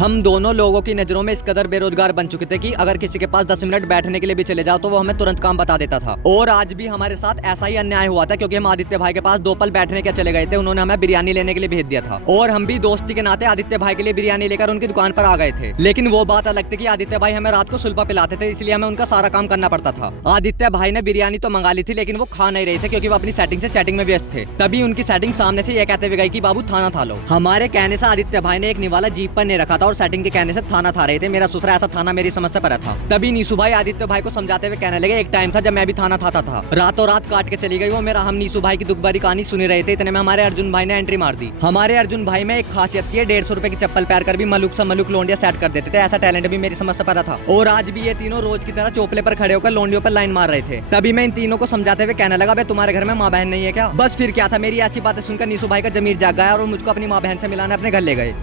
हम दोनों लोगों की नजरों में इस कदर बेरोजगार बन चुके थे कि अगर किसी के पास 10 मिनट बैठने के लिए भी चले जाओ तो वो हमें तुरंत काम बता देता था। और आज भी हमारे साथ ऐसा ही अन्याय हुआ था, क्योंकि हम आदित्य भाई के पास 2 पल बैठने के चले गए थे। उन्होंने हमें बिरयानी लेने के लिए भेज दिया था और हम भी दोस्ती के नाते आदित्य भाई के लिए बिरयानी लेकर उनकी दुकान पर आ गए थे। लेकिन वो बात अलग थी कि आदित्य भाई हमें रात को सुल्पा पिलाते थे, इसलिए हमें उनका सारा काम करना पड़ता था। आदित्य भाई ने बिरयानी तो मंगा ली थी, लेकिन वो खा नहीं रहे थे क्योंकि वो अपनी सेटिंग से चैटिंग में व्यस्त थे। तभी उनकी सेटिंग सामने से ये कहते हुए गई कि बाबू थाना था लो। हमारे कहने से आदित्य भाई ने एक निवाला जीप पर नहीं रखा था और सेटिंग के कहने से थाना था रहे थे। मेरा ससुरा ऐसा थाना मेरी समस्या पर था। तभी नीसू भाई आदित्य भाई को समझाते हुए कहने लगे, एक टाइम था जब मैं भी थाना था। रातों रात काट के चली गई वो मेरा। हम नीसू भाई की दुख भरी कहानी सुनी रहे थे, इतने में हमारे अर्जुन भाई ने एंट्री मार दी। हमारे अर्जुन भाई में एक खासियत थी, 150 रुपए की चप्पल पैर कर भी मलुक सा मलुक लोंडिया सेट कर देते थे। ऐसा टैलेंट भी मेरी समस्या पर था और आज भी ये तीनों रोज की तरह चोपले पर खड़े होकर लोंडियों पर लाइन मार रहे थे। तभी मैं इन तीनों को समझाते हुए कहने लगा, तुम्हारे घर में माँ बहन नहीं है क्या? बस फिर क्या था, मेरी ऐसी बातें सुनकर नीसू भाई का जमीर जाग गया और मुझको अपनी माँ बहन से मिलाने अपने घर ले गए।